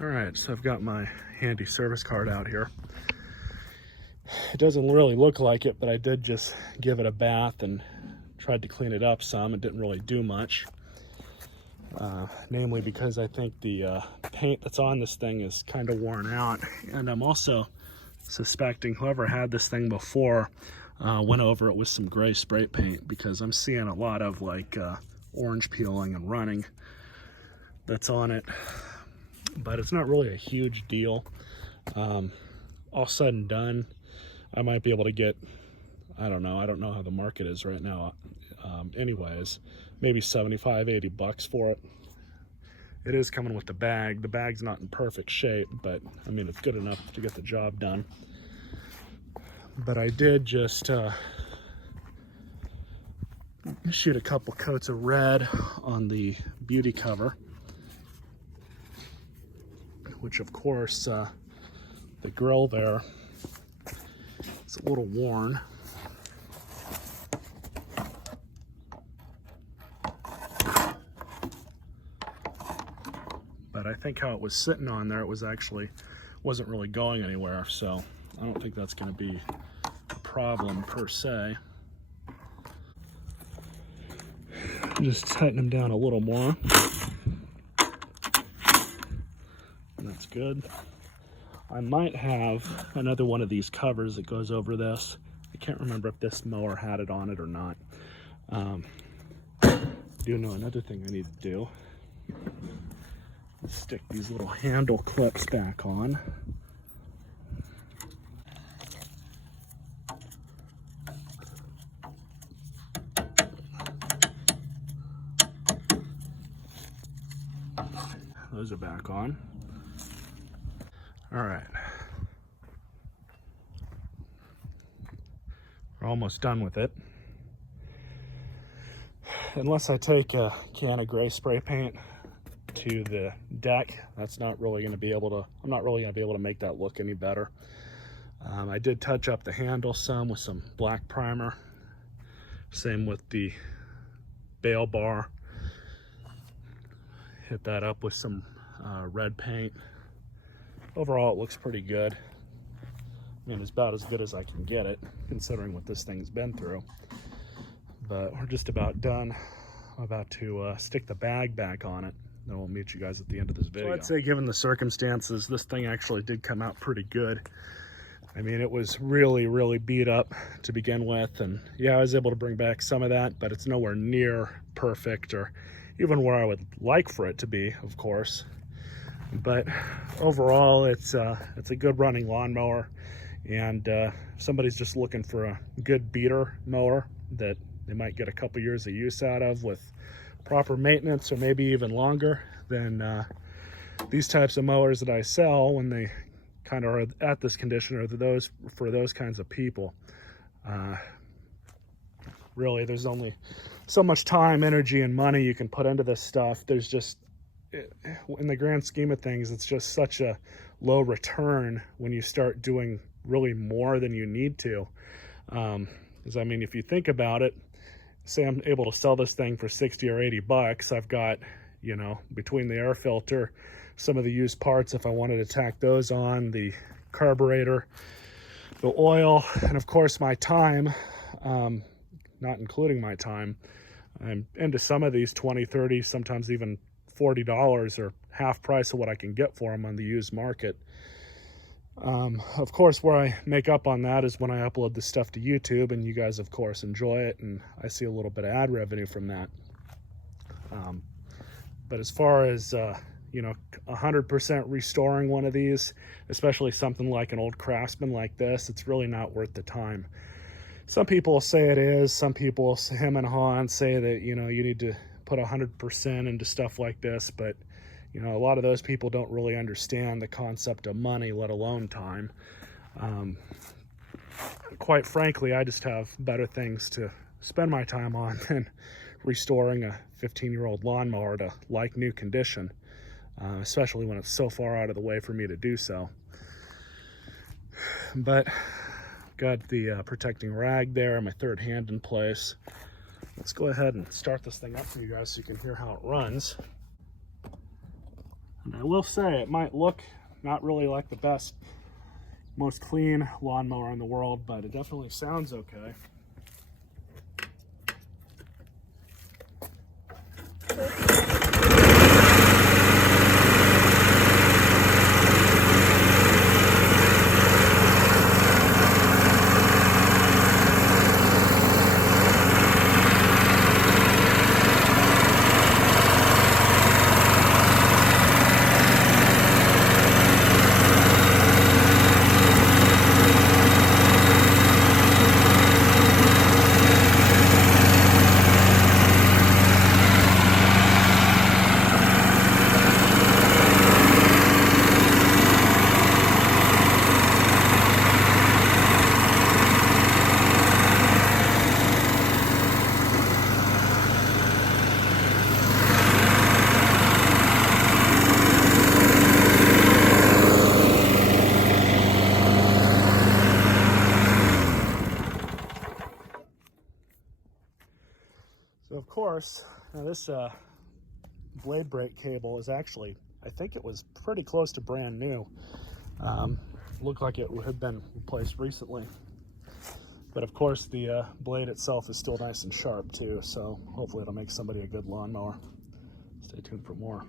All right, so I've got my handy service card out here. It doesn't really look like it, but I did just give it a bath and tried to clean it up some. It didn't really do much, namely because I think the paint that's on this thing is kind of worn out. And I'm also suspecting whoever had this thing before went over it with some gray spray paint, because I'm seeing a lot of like orange peeling and running that's on it. But it's not really a huge deal. All said and done, I might be able to get, I don't know how the market is right now. Anyways, maybe 75, 80 bucks for it. It is coming with the bag. The bag's not in perfect shape, but I mean, it's good enough to get the job done. But I did just shoot a couple coats of red on the beauty cover, which of course the grill there, it's a little worn. But I think how it was sitting on there, it was wasn't really going anywhere, so I don't think that's going to be a problem per se. Just tighten them down a little more. That's good. I might have another one of these covers that goes over this. I can't remember if this mower had it on it or not. Do know another thing I need to do. Stick these little handle clips back on. Those are back on. All right. We're almost done with it. Unless I take a can of gray spray paint to the deck, that's not really going to be able to, I'm not really going to be able to make that look any better. I did touch up the handle some with some black primer. Same with the bail bar. Hit that up with some red paint. Overall, it looks pretty good. I mean, it's about as good as I can get it, considering what this thing's been through. But we're just about done. I'm about to stick the bag back on it. Then we'll meet you guys at the end of this video. So I'd say, given the circumstances, this thing actually did come out pretty good. I mean, it was really, really beat up to begin with. And yeah, I was able to bring back some of that, but it's nowhere near perfect, or even where I would like for it to be, of course. But overall, it's a good running lawnmower, and if somebody's just looking for a good beater mower that they might get a couple years of use out of with proper maintenance, or maybe even longer, then these types of mowers that I sell, when they kind of are at this condition, are those for those kinds of people. Really, there's only so much time, energy, and money you can put into this stuff. There's just, in the grand scheme of things, it's just such a low return when you start doing really more than you need to. Because I mean, if you think about it, say I'm able to sell this thing for 60 or 80 bucks, I've got, you know, between the air filter, some of the used parts if I wanted to tack those on, the carburetor, the oil, and of course my time, not including my time. I'm into some of these 20, 30, sometimes even $40, or half price of what I can get for them on the used market. Of course, where I make up on that is when I upload this stuff to YouTube, and you guys of course enjoy it, and I see a little bit of ad revenue from that. But as far as you know, 100% restoring one of these, especially something like an old Craftsman like this, it's really not worth the time. Some people say it is. Some people, him and Han, say that, you know, you need to put 100% into stuff like this, but you know, a lot of those people don't really understand the concept of money, let alone time. Quite frankly, I just have better things to spend my time on than restoring a 15-year-old lawnmower to like new condition, especially when it's so far out of the way for me to do so. But got the protecting rag there, my third hand in place. Let's go ahead and start this thing up for you guys so you can hear how it runs. And I will say, it might look not really like the best, most clean lawnmower in the world, but it definitely sounds okay. So of course, now this blade brake cable is actually, I think it was pretty close to brand new. Looked like it had been replaced recently. But of course the blade itself is still nice and sharp too, so hopefully it'll make somebody a good lawnmower. Stay tuned for more.